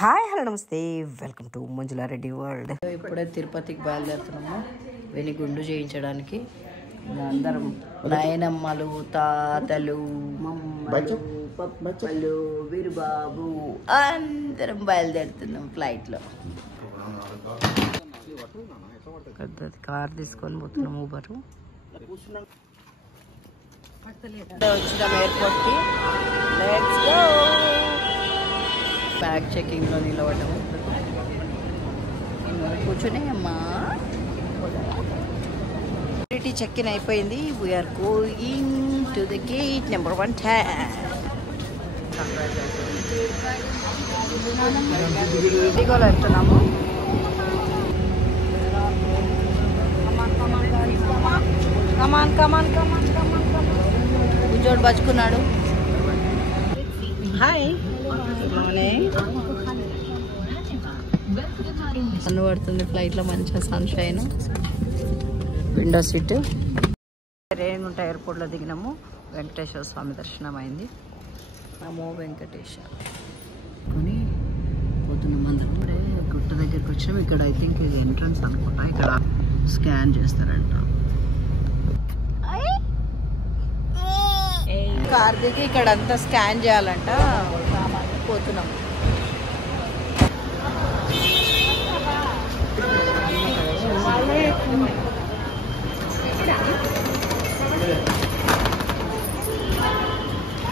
Hi hello నమస్తే welcome to Manjula Reddy world. ఇప్పుడే తిరుపతికి బయలుదేరుతున్నాము వెనిగుండు చేయించడానికి. అందరం నాయనమ్మలు, తాతలు, మమ్మలు, పప్పలు, వీరుబాబు అందరం బయలుదేరుతున్నాం ఫ్లైట్లో. పెద్దది కార్ తీసుకొని పోతున్నాం ఊబరు. వచ్చినాం ఎయిర్పోర్ట్కి. Let's go. బ్యాగ్ చెకింగ్లో నిలబడ్డాము. కూర్చొని అమ్మా సెక్యూరిటీ చెక్ ఇన్ అయిపోయింది. We are going to the gate number 110. ఇండిగోలో వెళ్తున్నాము. కమాన్ కమాన్ కమాన్ కమాన్ కమాన్. గుజ్జోడు బచ్చుకున్నాడు. హాయ్ సన్ పడుతుంది ఫ్లైట్లో, మంచిగా సన్షైన్, విండో సీట్. రేణిగుంట ఎయిర్పోర్ట్లో దిగినాము. వెంకటేశ్వర స్వామి దర్శనం అయింది. నమో వెంకటేశ కొని పోతున్నాం అందరం. గుట్ట దగ్గరికి వచ్చినాం. ఇక్కడ ఐ థింక్ ఇది ఎంట్రన్స్ అనుకుంటా. ఇక్కడ స్కాన్ చేస్తారంట. కార్ దిగి ఇక్కడ అంతా స్కాన్ చేయాలంట. పోతున్నాం.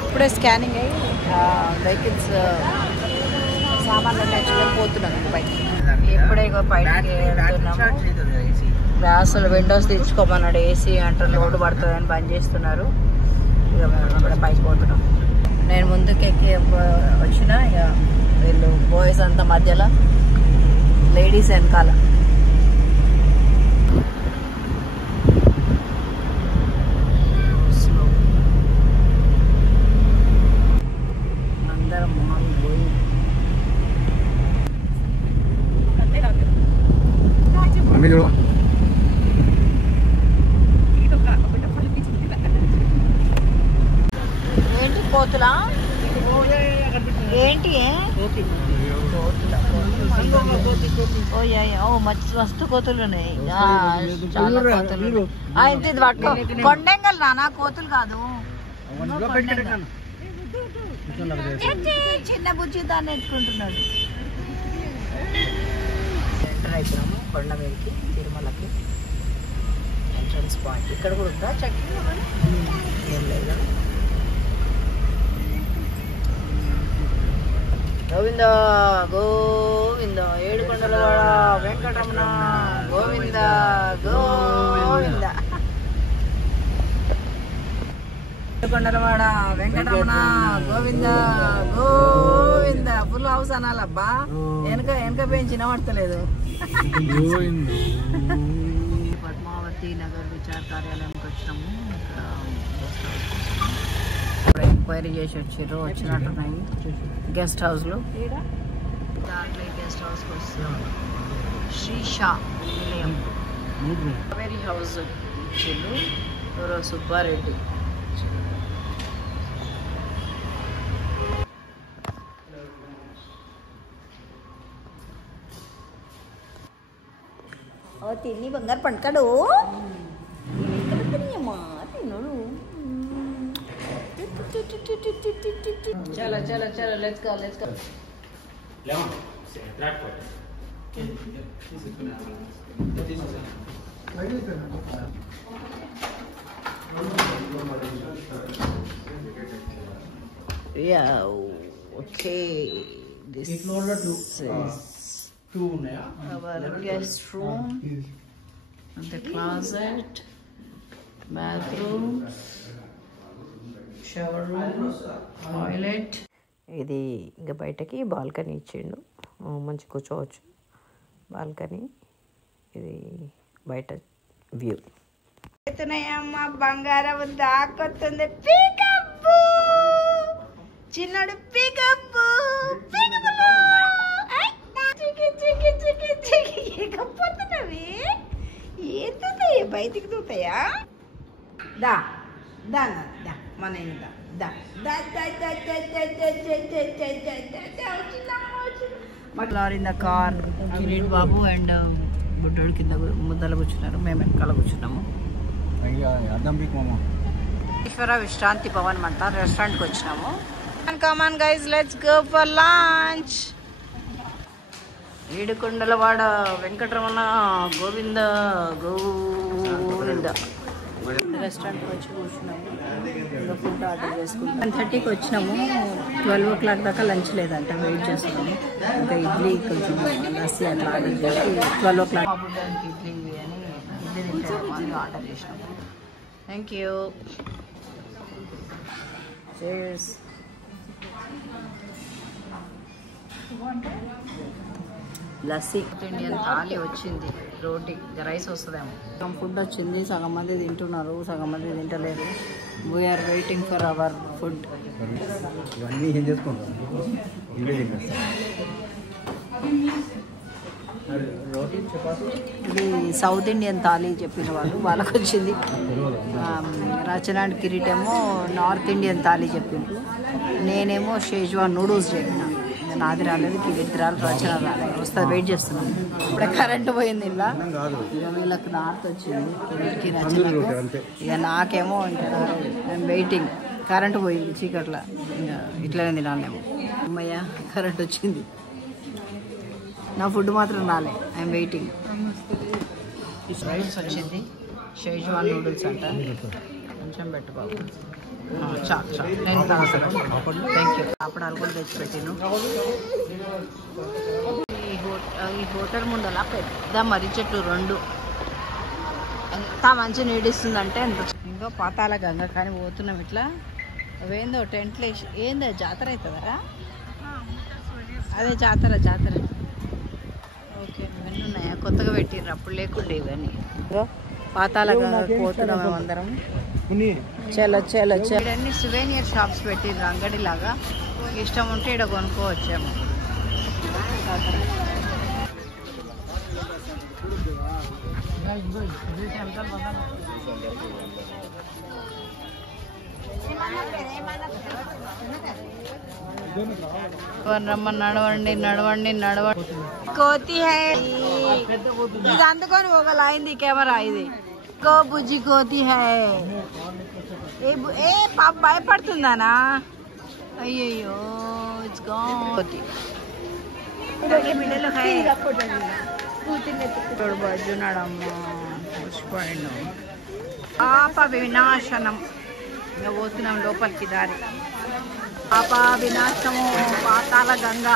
ఇప్పుడే స్కానింగ్ అయ్యి వెహికల్స్ సామాన్లు తెచ్చుకొని పోతున్నాం బయటికి. ఇప్పుడే బయటికి వెళ్తున్నాము. అసలు విండోస్ తెచ్చుకోమన్నాడు. ఏసీ అంటే లోడ్ పడుతుందని బంద్ చేస్తున్నారు. ఇక మేము కూడా పైకి పోతున్నాం. నేను ముందుకు ఎక్కి వచ్చిన, ఇక వీళ్ళు బాయ్స్ అంతా మధ్యలో, లేడీస్ వెనకాల. అందరం పోయి ఏంటి కోతులా? ఏంటి ఓ మస్తు కోతులు ఉన్నాయి. చాలా కోతులు. ఇంత ఇది పట్టుకో. కొండెంగల్ నానా, కోతులు కాదు. చిన్న బుజ్జి దాన్ని ఎత్తుకుంటున్నాడు. ఎంటర్ అయిపోయాము కొండ మీదకి, తిరుమలకి. ఎంట్రన్స్ పాయింట్ ఇక్కడ కూడా ఉందా చెక్కింగ్? ఏం లేదు. గోవింద గోవింద ఏడుకొండలవాడ వెంకటరమణ గోవింద గోవింద. ఏడుకొండలవాడ వెంకటరమణ గోవింద గోవింద. ఫుల్ హౌస్ అనాలబ్బా. వెనక పెంచిన పడతలేదు. పద్మావతి నగర్ విచార కార్యాలయంకి వచ్చినాము. ఇక్కడ ఎంక్వైరీ చేసి వచ్చినట్టున్నాయి గెస్ట్ హౌస్లో. దాంట్లో గెస్ట్ హౌస్కి వస్తున్నాం. శ్రీషా నిలయం కావేరీ హౌస్ ఇచ్చిండు. ఎవరో సుబ్బారెడ్డి. తిని బంగారు పండుకడు. అమ్మా తిన్నాడు. చలో చలో చలో let's go let's go. Yeah, okay. This is our guest room, the closet, bathroom, shower room, toilet. ఇది ఇంకా బయటకి బాల్కనీ ఇచ్చిండు. మంచి కూర్చోవచ్చు బాల్కనీ. ఇది బయట వ్యూ. అమ్మ బంగారం దాకొస్తుంది. Pickup చిన్నడు pickup ఎక్కపోతున్నవి. ఏం దూతాయి? బయటికి దూతాయా? దా దా దా మన దా దా దా దా దా దా దా దా దా దా దా దా దా. వచ్చిందమ్మ వచ్చింది. In the car Kireet Babu and బుడ్డోడు కింద ముద్దలు కూర్చున్నారు, మేము వెనకాల కూర్చున్నాము. ఈశ్వర విశ్రాంతి భవన్ అంట రెస్టారెంట్కి వచ్చినాము. Come on guys, let's go for lunch. ఏడుకొండలవాడ వెంకటరమణ గోవింద గోవింద రెస్టారెంట్కి వచ్చి కూర్చున్నాము. ఇంకా ఫుడ్ ఆర్డర్ చేసుకున్నాము. 10:30కి వచ్చినాము. 12 o'clock దాకా లంచ్ లేదంట, వెయిట్ చేస్తున్నాము. ఇంకా ఇడ్లీ కొంచెం లస్సీ అట్లా ఆర్డర్ చేసి 12 o'clock ఇడ్లీ అని ఇడ్లీ తింటాము అని ఆర్డర్ చేసినాము. Thank you. Chairs. Lassi Indian thali వచ్చింది, రోటీ రైస్ వస్తుందేమో. సగం ఫుడ్ వచ్చింది, సగం మంది తింటున్నారు, సగం మంది తింటలేరు. We are waiting for our food. ఇది సౌత్ ఇండియన్ థాలీ చెప్పిన వాళ్ళు, వాళ్ళకి వచ్చింది. రచన అండ్ కిరీట్ ఏమో నార్త్ ఇండియన్ థాలీ చెప్పిండ్రు, నేనేమో షేజ్వాన్ నూడిల్స్ చెప్పిన. నాది రాలేదు, కిరీట్ రాలేదు, రచన రాలేదు. వస్తుంది, వెయిట్ చేస్తున్నాను. ఇప్పుడే కరెంట్ పోయింది ఇలా. ఇక వీళ్ళకి నార్త్ వచ్చింది, కిరీట్కి రచనకు. ఇక నాకేమో ఇంకా ఐఎమ్ వెయిటింగ్. కరెంట్ పోయింది చీకట్ల, ఇంకా ఇట్లనే తినాలేమో. అమ్మయ్య కరెంట్ వచ్చింది, నా ఫుడ్ మాత్రం రాలే. I'm waiting. రైస్ వచ్చింది, షేజ్వాన్ నూడిల్స్ అంట. కొంచెం పెట్టు బాబు. చాలు చాలు, నేను తాగుతాను. Thank you. అప్పుడు అరుగులు తెచ్చిపెట్టిను. ఈ హోటల్ ముందల పెద్ద మర్రి చెట్లు 2 ఎంత మంచి నీడిస్తుందంటే ఎంత. ఇంకో పాతాల గంగ కానీ పోతున్నాం ఇట్లా. అవేందో టెంట్లు వేసి ఏందో జాతర అవుతుందరా? అదే జాతర. ఓకే, ఇవన్నీ ఉన్నాయా? కొత్తగా పెట్టిర్రు, అప్పుడు లేకుండే ఇవన్నీ. పాతాల గంగకు పోతున్నాం మేమందరం. చలో చలో చలో. ఇవన్నీ సువేనియర్ షాప్స్ పెట్టిర్రు, అంగడిలాగా. ఇష్టం ఉంటే ఇక్కడ కొనుక్కోవచ్చాము. నడవండి నడవండి నడవండి. కోతి హై ఇది, అందుకొని ఒక లైన్ కెమెరా. ఇది కో బుజ్జి కోతి హై. ఏ పాప భయపడుతుందానా? అయ్యయ్యో, ఇట్స్ కోతి. బిడ్డలు హై బజ్జున్నాడమ్మా, పుష్పాయను. పాప వినాశనం. ఇంకా పోతున్నాం లోపలికి దారి. పాప వినాశము, పాతాల గంగ.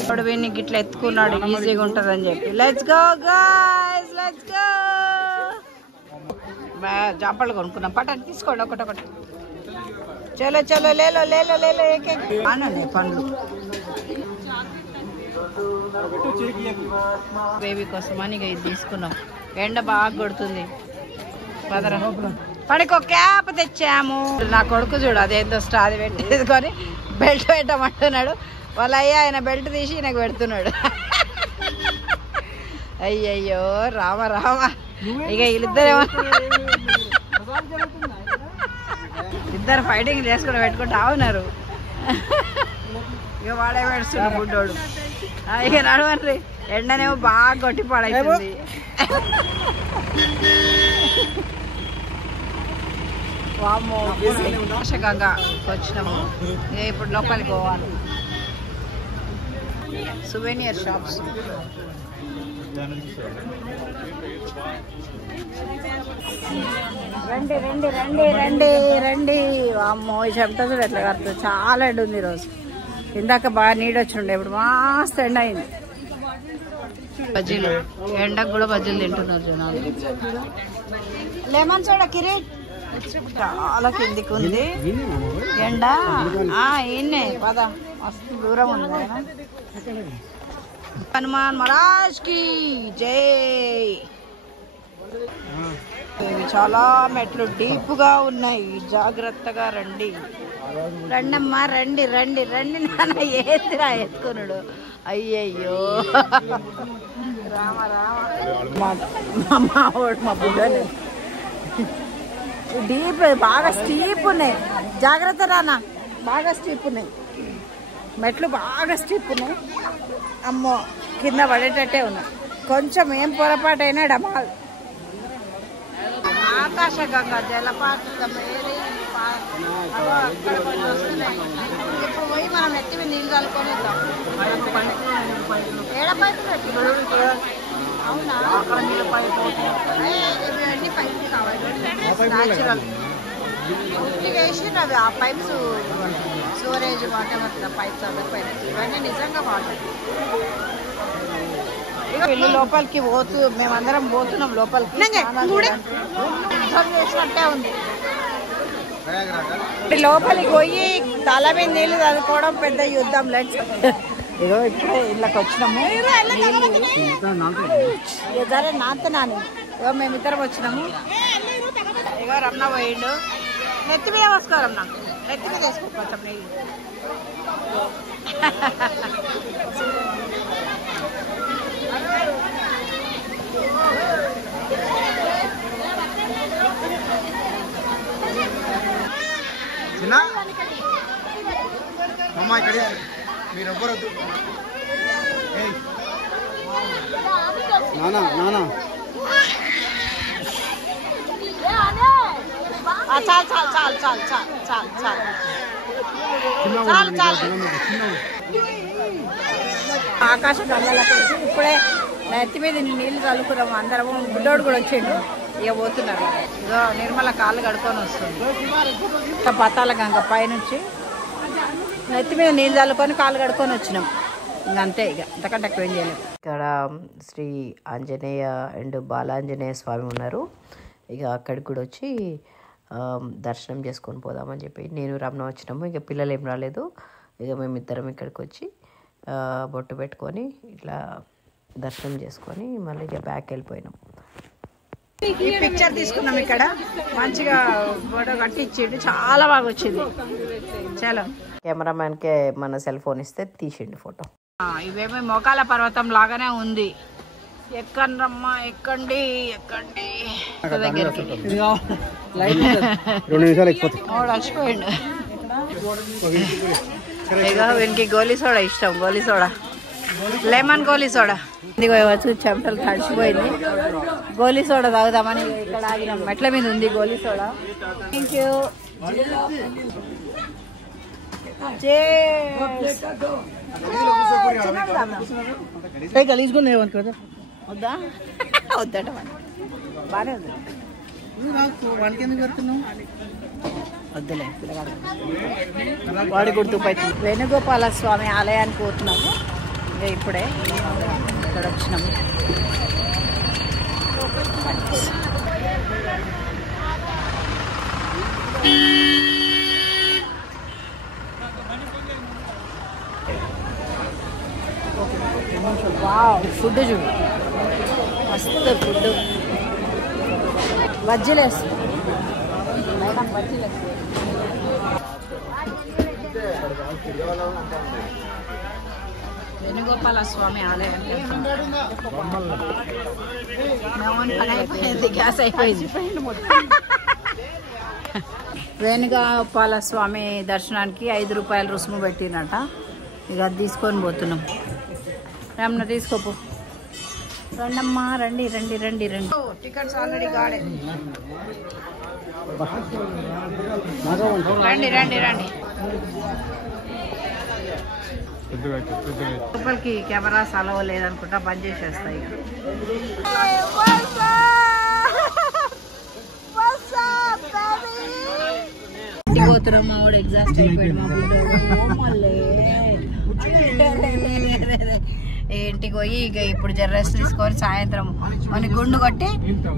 ఇప్పుడు వీడిని గిట్లా ఎత్తుకున్నాడు, ఈజీగా ఉంటుంది అని చెప్పి. Let's go guys, let's go. జాంపళ్ళు కొనుక్కున్నాం, పట్టండి తీసుకోండి ఒకటొకటి. చలో చలో, లేలో లేలో లేలో. అనండి పండ్లు బేబీ కోసం అని ఇక ఇది తీసుకున్నాం. ఎండ బాగా కొడుతుంది. పనికి ఒక క్యాప్ తెచ్చాము. నా కొడుకు చూడు, అదేందో అది పెట్టేసుకొని బెల్ట్ పెట్టమంటున్నాడు. వాళ్ళ అయ్యా ఆయన బెల్ట్ తీసి నాకు పెడుతున్నాడు. అయ్యయ్యో రామ రామ. ఇక వీళ్ళిద్దరేమో ఇద్దరు ఫైటింగ్ చేసుకుని పెట్టుకుంటా ఉన్నారు. ఇక వాడే పెడుతున్నాడు బుడ్డోడు. ఇక నడవండి, ఎండనేమో బాగా కొట్టి పడైతుంది. గంగా వచ్చినాము. ఇప్పుడు లోపలికి పోవాలి. సువెనియర్ షాప్స్. రండి రండి రండి రండి రండి. అమ్మో ఈ చెమట చూడు ఎట్లా కడుతుంది. చాలా ఎండ ఉంది ఈరోజు. ఇందాక బాగా నీడ వచ్చిండే, ఇప్పుడు మస్తు ఎండ అయింది. బజ్జీలు, ఎండకు కూడా బజ్జీలు తింటున్నారు జనాలు. లెమన్ సోడా కిరీట్ చాలా కిందికి ఉంది ఎండ. ఈయన్నే పద, మస్తు దూరం ఉంది కదా. హనుమాన్ మహారాజ్ కి జై. ఇవి చాలా మెట్లు డీప్ గా ఉన్నాయి, జాగ్రత్తగా రండి. రండమ్మా రండి రండి రండి నాన్న, ఏదిరా ఎత్తుకున్నాడు. అయ్యయ్యో రామ రామ. మా బుడ్డని డీప్ బాగా స్టీప్ ఉన్నాయి, జాగ్రత్త రానా, బాగా స్టీప్ ఉన్నాయి మెట్లు, బాగా స్టీప్ ఉన్నాయి. అమ్మో కింద పడేటట్టే ఉన్నా, కొంచెం ఏం పొరపాటైనా డమాల్. ఆకాశగంగా జలపాతం ఇప్పుడు పోయి మనం ఎత్తి నీళ్ళు కలుకొని వద్దాం. ఏడ పైపు పెట్టి అవునా, ఇవన్నీ పైపులు కావాలి న్యాచురల్ పూర్తిగా వేసి అవి ఆ పైప్స్ స్టోరేజ్ వాటర్ పైప్స్ అందరిపోయినాయి. ఇవన్నీ నిజంగా వాటర్. వెళ్ళి లోపలికి పోతూ మేమందరం పోతున్నాం లోపలికి, చేసినట్టే ఉంది. లోపలికి పోయి తల మీద నీళ్ళు చదువుకోవడం పెద్ద యుద్ధం. ఇగో ఇప్పుడే ఇళ్ళకి వచ్చినాము, సరే నాంత నాని ఇగో మేమిద్దరం వచ్చినాము. ఇగో రమణ పోయిండు, నెత్తి మీద వేసుకో రమణ, నెత్తి మీద వేసుకో కొంచెం నెయ్యి. అమ్మా ఇక్కడ మీరెవ్వరు నానా నానా చాలు చాలు చాలు చాలు చాలు చాలు చాలు చాలు చాలు. ఆకాశ గంగలకు వచ్చి ఇప్పుడే నెత్తి మీద నీళ్ళు చల్లుకున్నాము అందరము. బుడ్డోడు కూడా వచ్చిండు, ఇక పోతున్నారు. ఇదో నిర్మల కాళ్ళు కడుక్కొని వస్తుంది. పతాల గంగ పైనుంచి నెత్తి మీద నీళ్ళు చల్లుకొని కాళ్ళు కడుక్కొని వచ్చినాం. ఇంకంతే, ఇక అంతకంటే ఎక్కువ ఏం చేయలేదు. ఇక్కడ శ్రీ ఆంజనేయ అండ్ బాలాంజనేయ స్వామి ఉన్నారు. ఇక అక్కడికి కూడా వచ్చి దర్శనం చేసుకొని పోదామని చెప్పి నేను రమణ వచ్చినాము. ఇక పిల్లలు ఏం రాలేదు. ఇక మేమిద్దరం ఇక్కడికి వచ్చి బొట్టు పెట్టుకొని ఇట్లా దర్శనం చేసుకొని మళ్ళీ ఇక బ్యాక్ వెళ్ళిపోయినాం. ఈ పిక్చర్ తీసుకున్నాం ఇక్కడ, మంచిగా ఫోటో కట్టి ఇచ్చిండు, చాలా బాగా వచ్చింది. చాలా కెమెరామ్యాన్కే మన సెల్ ఫోన్ ఇస్తే తీసిండు ఫోటో. ఇవేమో మోకాల పర్వతం లాగానే ఉంది. ఎక్కండ్రమ్మా ఎక్కండి ఎక్కండి దగ్గరికి. అలసిపోయిండు. ఇక వీనికి గోలీ సోడా ఇష్టం, గోలీ సోడా, లెమన్ గోలీ సోడా. ఇదిగో వచ్చి చెమటలు తడిసిపోయింది. గోలీ సోడా తాగుదామని ఇక్కడ ఆగినాం. మెట్ల మీద ఉంది గోలీ సోడా. Thank you. వద్దా వద్దట బాగానే ఉంది. వద్దులే వాడి గుర్తుపైతే వేణుగోపాల స్వామి ఆలయానికి పోతున్నాము. ఇంకా ఇప్పుడే ఇక్కడ వచ్చినాము. వావ్, ఫుడ్ చూడు మస్తు ఫుడ్. బజ్జీలేసు మేడం, బజ్జీలేసు. వేణుగోపాల స్వామి ఆలయం. పని అయిపోయింది, గ్యాస్ అయిపోయింది. వేణుగోపాల స్వామి దర్శనానికి 5 రూపాయలు రుసుము పెట్టినట. ఇక అది తీసుకొని పోతున్నాం. రమణ తీసుకోపో. రండమ్మా రండి రండి రండి రండి. టికెట్స్ ఆల్రెడీ గాడే. రండి రండి రండి. లోపలికి కెమెరాస్ అలవ్ లేదనుకుంటా, బంద్ చేసేస్తాయి. ఇంటికి పోతున్నాం. మా వాడు ఎగ్జాస్ట్ అయిపోయాడు. మా ఇంటికి పోయి ఇక ఇప్పుడు రెస్ట్ తీసుకొని సాయంత్రం మన గుండు కొట్టి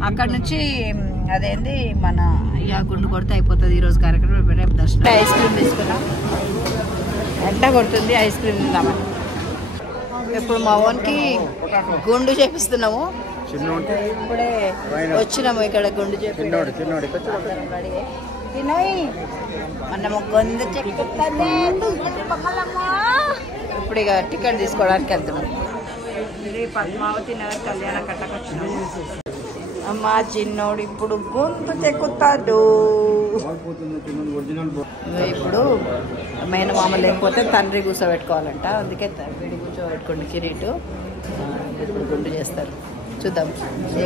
అక్కడ నుంచి అదేంది మన ఇక గుండు కొడితే అయిపోతుంది ఈరోజు కార్యక్రమం. రేపు దర్శనం. ఐస్ క్రీమ్ తీసుకున్నాం. ఎండ కొడుతుంది, ఐస్ క్రీమ్ తిందామని. ఇప్పుడు మా ఓన్కి గుండు చేపిస్తున్నాము. ఇప్పుడే వచ్చినాము ఇక్కడ గుండు చెప్పి మనము గొంతు చెక్కుతుంది ఇప్పుడు ఇక టికెట్ తీసుకోవడానికి వెళ్తున్నాం. ఇది పద్మావతి నగర్ కళ్యాణ కట్టకు వచ్చినాము. అమ్మా చిన్నోడు ఇప్పుడు గొంతు చెక్కుతాడు. ఇప్పుడు మేనమామ లేకపోతే తండ్రి కూర్చోబెట్టుకోవాలంట, అందుకే వీడి కూర్చోబెట్టుకోండి కిరీటు. ఇప్పుడు గుండు చేస్తారు, చూద్దాం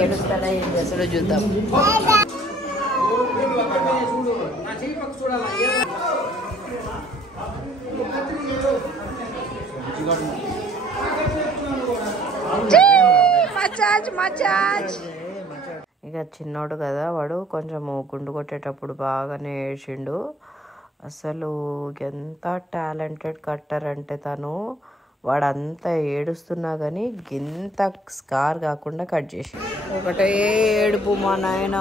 ఏడుస్తాడా ఏం చేస్తాడో చూద్దాం. ఇక చిన్నోడు కదా వాడు కొంచెము గుండు కొట్టేటప్పుడు బాగానే ఏడ్చిండు. అసలు ఎంత టాలెంటెడ్ కట్టర్ అంటే తను, వాడంతా ఏడుస్తున్నా కానీ గింత స్కార్ కాకుండా కట్ చేసి ఒకటే ఏడుపు. మా నాయన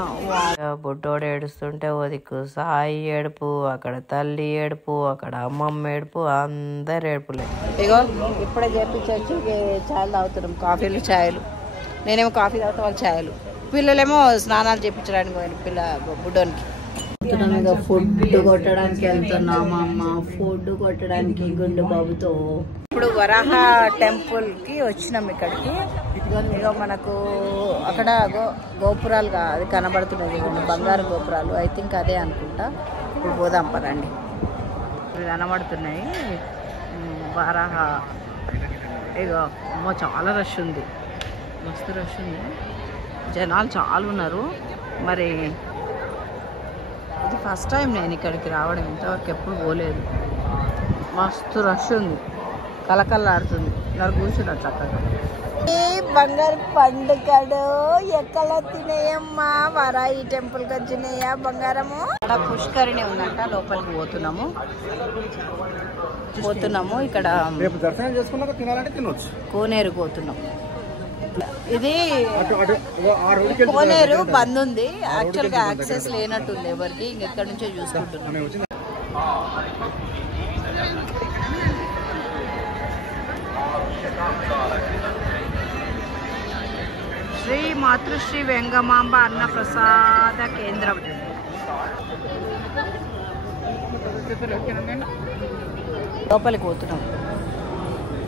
బుడ్డోడు ఏడుస్తుంటే ఓ దిక్కు సాయి ఏడుపు, అక్కడ తల్లి ఏడుపు, అక్కడ అమ్మమ్మ ఏడుపు, అందరు ఏడుపులే. ఇగో ఇప్పుడే చేపించొచ్చి ఛాయలు తాగుతున్నాం, కాఫీలు ఛాయలు. నేనేమో కాఫీ తాగుతా, వాళ్ళు ఛాయలు. పిల్లలేమో స్నానాలు చేయించడానికి పోయిన పిల్ల బుడ్డోనికి. ఇక ఫుడ్ కొట్టడానికి వెళ్తున్నామా అమ్మ, ఫుడ్ కొట్టడానికి గుండు బాబుతో. ఇప్పుడు వరాహ టెంపుల్ కి వచ్చినాం ఇక్కడికి. ఇక మనకు అక్కడ గోపురాలు అది కనబడుతున్నాయి, బంగారు గోపురాలు. ఐ థింక్ అదే అనుకుంటా. ఇప్పుడు పోదాం పదండి. ఇవి కనబడుతున్నాయి వరాహ. ఇక అమ్మో చాలా రష్ ఉంది, మస్తు రష్ ఉంది, జనాలు చాలా ఉన్నారు. మరి ఇది ఫస్ట్ టైం నేను ఇక్కడికి రావడం, ఇంతవరకు ఎప్పుడు పోలేదు. మస్తు రష్ ఉంది, కలకల్లాడుతుంది. నాకు కూర్చున్నట్లు అక్కడ బంగారు పండుగడు ఎక్కడ తినేయమ్మా. వరాయి టెంపుల్కి వచ్చినాయా బంగారము. అక్కడ పుష్కరిణి ఉందంట, లోపలికి పోతున్నాము. ఇక్కడ కోనేరు పోతున్నాం. ఇది కోనేరు బంద్ ఉంది, యాక్చువల్ గా యాక్సెస్ లేనట్టుంది ఎవరికి. ఇంకెక్కడి నుంచో చూసుకుంటున్నాం. శ్రీ మాతృశ్రీ వెంగమాంబ అన్న ప్రసాద కేంద్రం. లోపలికి పోతున్నాం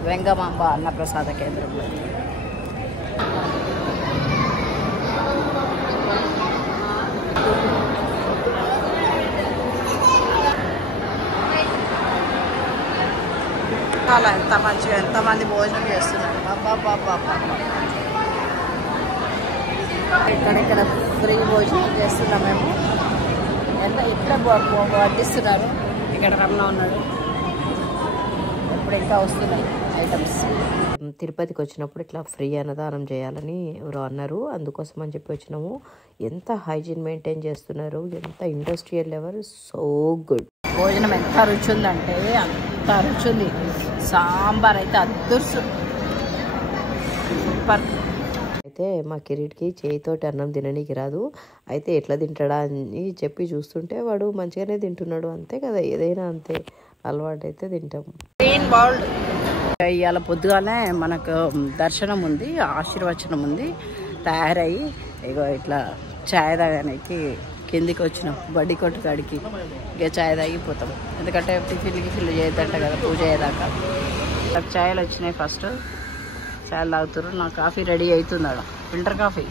వెంగమాంబ అన్న ప్రసాద కేంద్రంలో. చాలా ఎంత మంచిగా ఎంతమంది భోజనం చేస్తున్నారు. ఇక్కడ ఫ్రీ భోజనం చేస్తున్నాం మేము. ఇట్లా వడ్డిస్తున్నారు. ఇక్కడ రమణ ఉన్నాడు, ఇప్పుడు ఇంకా వస్తున్నాయి ఐటమ్స్. తిరుపతికి వచ్చినప్పుడు ఇట్లా ఫ్రీ అన్నదానం చేయాలని ఎవరో అన్నారు, అందుకోసం అని చెప్పి వచ్చినాము. ఎంత హైజీన్ మెయింటైన్ చేస్తున్నారు, ఎంత ఇండస్ట్రియల్ లెవెల్, సో గుడ్. భోజనం ఎంత రుచి ఉందంటే అంత రుచి ఉంది. సాంబార్ అయితే అద్దుర్సు, సూపర్. అయితే మా కిరీట్కి చేయితోటి అన్నం తినడానికి రాదు, అయితే ఎట్లా తింటాడా అని చెప్పి చూస్తుంటే వాడు మంచిగానే తింటున్నాడు. అంతే కదా, ఏదైనా అంతే, అలవాటు అయితే తింటాము. Green bowled. ఇవాళ పొద్దుగానే మనకు దర్శనం ఉంది, ఆశీర్వచనం ఉంది. తయారయ్యి ఇగో ఇట్లా ఛాయ్ తాగడానికి కిందికి వచ్చినాం, బడ్డీ కొట్టు కాడికి. ఇక ఛాయ్ తాగిపోతాం, ఎందుకంటే టిఫిన్కి ఫిల్ చేయొద్దంట కదా పూజ అయ్యేదాకా. నాకు ఛాయలు వచ్చినాయి, ఫస్ట్ ఛాయలు తాగుతారు. నా కాఫీ రెడీ అవుతుంది, అక్కడ ఫిల్టర్ కాఫీ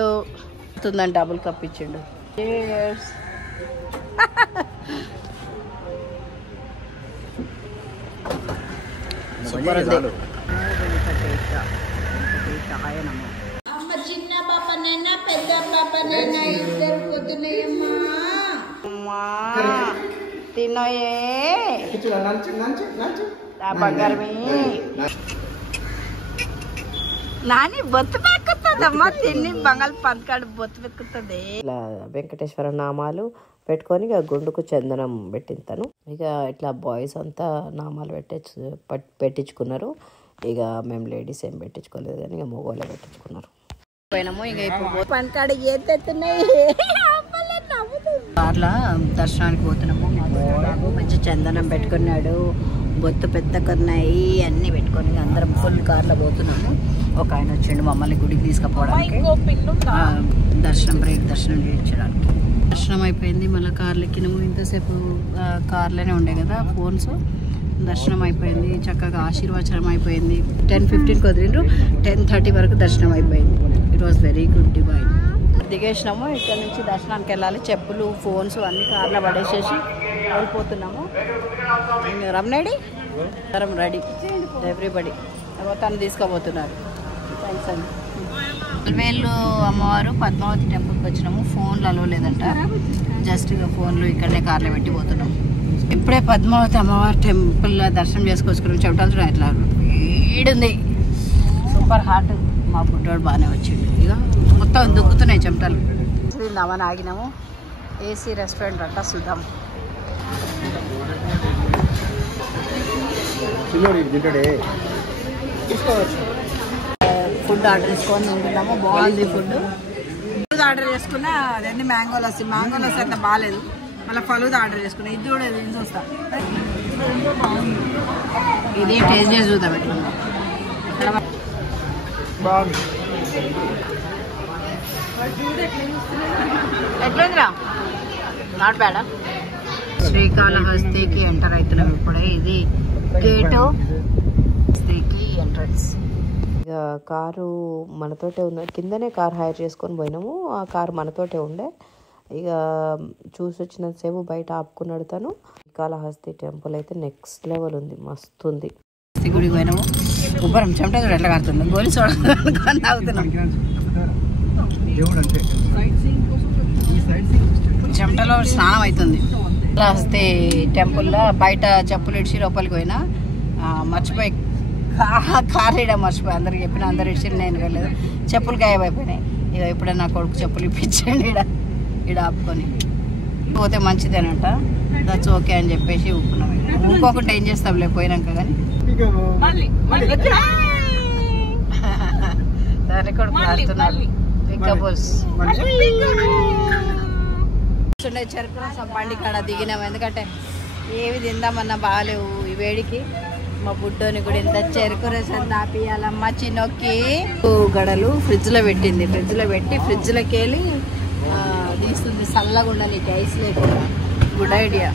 అవుతుందని డబుల్ కప్ ఇచ్చిండు. సూపర్ ఉంది. చిన్న పాపనైనా పెద్ద పాపనైనా ఇద్దరు పొద్దునయ్యమ్మా తినయే బంగారమే. నాని బొత్తు పెక్కుతుందమ్మా, తిని బంగాళ పంతకాడు బొత్తు పెక్కుతుంది. ఇలా వెంకటేశ్వర నామాలు పెట్టుకొని ఇక గుండుకు చందనం పెట్టింతాను. ఇక ఇట్లా బాయ్స్ అంతా నామాలు పెట్టించుకున్నారు. ఇక మేము లేడీస్ ఏం పెట్టించుకోలేదు, కానీ ఇక మగవాళ్ళే పెట్టించుకున్నారు. పోయినాము ఇక ఇప్పుడు పంతకాడు ఏతున్నాయి. కార్లో దర్శనానికి పోతున్నాము. మంచి చందనం పెట్టుకున్నాడు, బొత్తు పెద్ద కొన్నాయి అన్నీ పెట్టుకొని అందరం ఫుల్ కార్లో పోతున్నాము. ఒక ఆయన వచ్చిండు మమ్మల్ని గుడికి తీసుకుపోవడానికి, దర్శనం చేయించడానికి. దర్శనం అయిపోయింది, మళ్ళీ కార్లు ఎక్కినాము. ఇంతసేపు కార్లోనే ఉండే కదా ఫోన్స్. దర్శనం అయిపోయింది, చక్కగా ఆశీర్వచనం అయిపోయింది. 10:15 వదిలిండ్రు, 10:30 వరకు దర్శనం అయిపోయింది. It was very good divine. దిగేసినాము, ఇక్కడ నుంచి దర్శనానికి వెళ్ళాలి. చెప్పులు, ఫోన్స్ అన్ని కార్లో పడేసేసి వెళ్ళిపోతున్నాము. రమణేడి రెడీ ఎవ్రీబడి తను తీసుకోబోతున్నారు. థ్యాంక్స్ అండి. అల్వేలు అమ్మవారు పద్మావతి టెంపుల్కి వచ్చినాము. ఫోన్లు అలవలేదంట, జస్ట్ ఫోన్లు ఇక్కడనే కార్లో పెట్టి పోతున్నాము. ఇప్పుడే పద్మావతి అమ్మవారి టెంపుల్ దర్శనం చేసుకొచ్చుకున్నాం. చెమటలు చూడ ఇట్లా వేడుంది, సూపర్ హాట్. మా బుడ్డోడు బాగానే వచ్చిండు. ఇక మొత్తం దుక్కుతున్నాయి చెమటలు. తిందామని ఆగినాము. ఏసీ రెస్టారెంట్ అంట, చూద్దాం. ఫుడ్ ఆర్డర్ చేసుకొని తింటున్నాము. బాగుంది ఫుడ్. ఆర్డర్ చేసుకున్నా అదన్నీ మ్యాంగో లస్సీ అంత బాగాలేదు. మళ్ళీ ఫలూదా ఆర్డర్ చేసుకున్నా. ఇది కూడా ఏం చూస్తా, ఇది టేస్ట్ చేసి చూద్దాం ఎట్లా బాగుంది. ఎట్లుందిరా? నాట్ బ్యాడా. శ్రీకాళహస్తికి ఎంటర్ అవుతున్నాం ఇప్పుడే. ఇది గేట్ హస్తికి ఎంట్రన్స్. ఇక కారు మనతోటే ఉంది, కిందనే కార్ హైర్ చేసుకొని పోయినాము. ఆ కారు మనతోటే ఉండే. ఇక చూసి వచ్చినంతసేపు బయట ఆపుకున్నాడు తను. శ్రీకాళహస్తి టెంపుల్ అయితే నెక్స్ట్ లెవెల్ ఉంది, మస్తు ఉంది. గుడికి పోయినాము. ఉబ్బరం చెమట చూడ ఎట్లా కారుతుంది. గోలి చూడాలని తాగుతున్నాం. చెమటలో స్నానం అవుతుంది. శ్రీకాళహస్తి టెంపుల్లో బయట చెప్పులు ఇడిచి లోపలికి పోయినా మర్చిపోయి కార్ ఇడ మర్చిపోయి అందరికి చెప్పిన, అందరు ఇడిచి నేను వెళ్ళలేదు. చెప్పులు గాయమైపోయినాయి. ఇక ఇప్పుడే నా కొడుకు చెప్పులు ఇప్పించండి ఈడ ఆపుకొని. పోతే మంచిదేనంట, దట్స్ ఓకే అని చెప్పేసి ఊపుకున్నాం. ఊపుకోకుండా ఏం చేస్తాంలే పోయినాక. కానీ దాని కొడుకు చెరుకు బండి కాడ దిగినాం. ఎందుకంటే ఏవి తిందామన్నా బాగాలేవు ఈ వేడికి. మా బుడ్డోని కూడా ఇంత చెరుకు రసం దాపియాలమ్మ. చిన్నొక్కి గడలు ఫ్రిడ్జ్లో పెట్టింది. ఫ్రిడ్జ్లో పెట్టి ఫ్రిడ్జ్లోకి వెళ్ళి తీస్తుంది. చల్లగా ఉండాలి, ఐస్ లేకుండా. Good idea.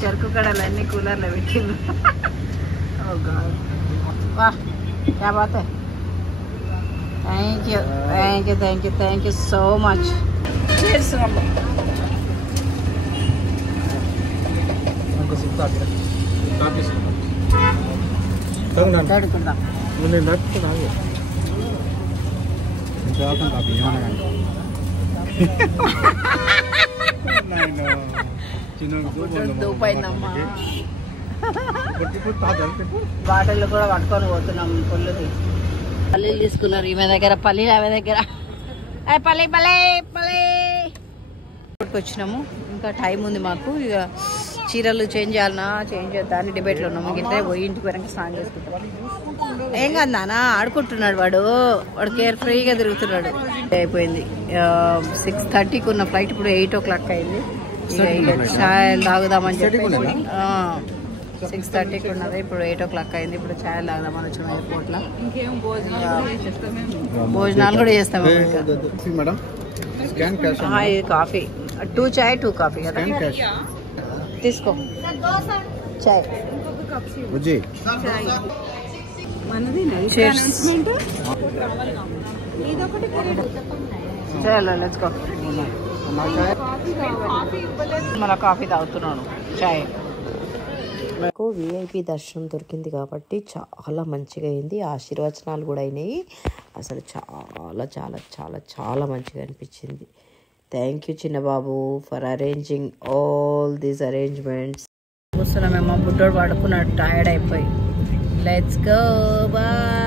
చెరుకు గడలు అన్ని కూలర్లో పెట్టింది. వా క్యా బాత్ హై. Thank you so much. Cheers. బాటలు కూడా పట్టుకొని పోతున్నాం. పొల్లుది పల్లీలు తీసుకున్నారు ఈమె దగ్గర, పల్లీలు ఆమె దగ్గర. పల్లె వచ్చినాము. ఇంకా టైం ఉంది మాకు. ఇక చీరలు చేంజ్ చేయాలన్నా చేంజ్ చేద్దా అని డిబేట్లో ఉన్నాము. ఇంటే పోయి ఇంటికి పోయాక స్నానం చేసుకుంటాం. ఏం కాదు నాన్న, ఆడుకుంటున్నాడు వాడు కేర్ ఫ్రీగా తిరుగుతున్నాడు. అయిపోయింది 6:30కి ఉన్న ఫ్లైట్, ఇప్పుడు 8 o'clock అయింది. ఇక ఛాయలు తాగుదామని చెప్పి 6:30కి ఉన్నది, ఇప్పుడు 8 o'clock అయింది. ఇప్పుడు ఛాయలు తాగుదామని వచ్చిన ఎయిర్పోర్ట్లో. భోజనాలు కూడా చేస్తాము. కాఫీ 2 చాయ్ 2 కాఫీ కదా తీసుకో. చాయ్ చలో లెట్స్ గో. మళ్ళీ కాఫీ తాగుతున్నాను, చాయ్. నాకు విఐపి దర్శనం దొరికింది కాబట్టి చాలా మంచిగా అయింది. ఆశీర్వచనాలు కూడా అయినాయి. అసలు చాలా చాలా చాలా చాలా మంచిగా అనిపించింది. Thank you Chinnababu for arranging all these arrangements. కూర్చున్నామేమో, బుడ్డోడు పడుకున్నాడు టైర్డ్ అయిపోయి. Let's go bye.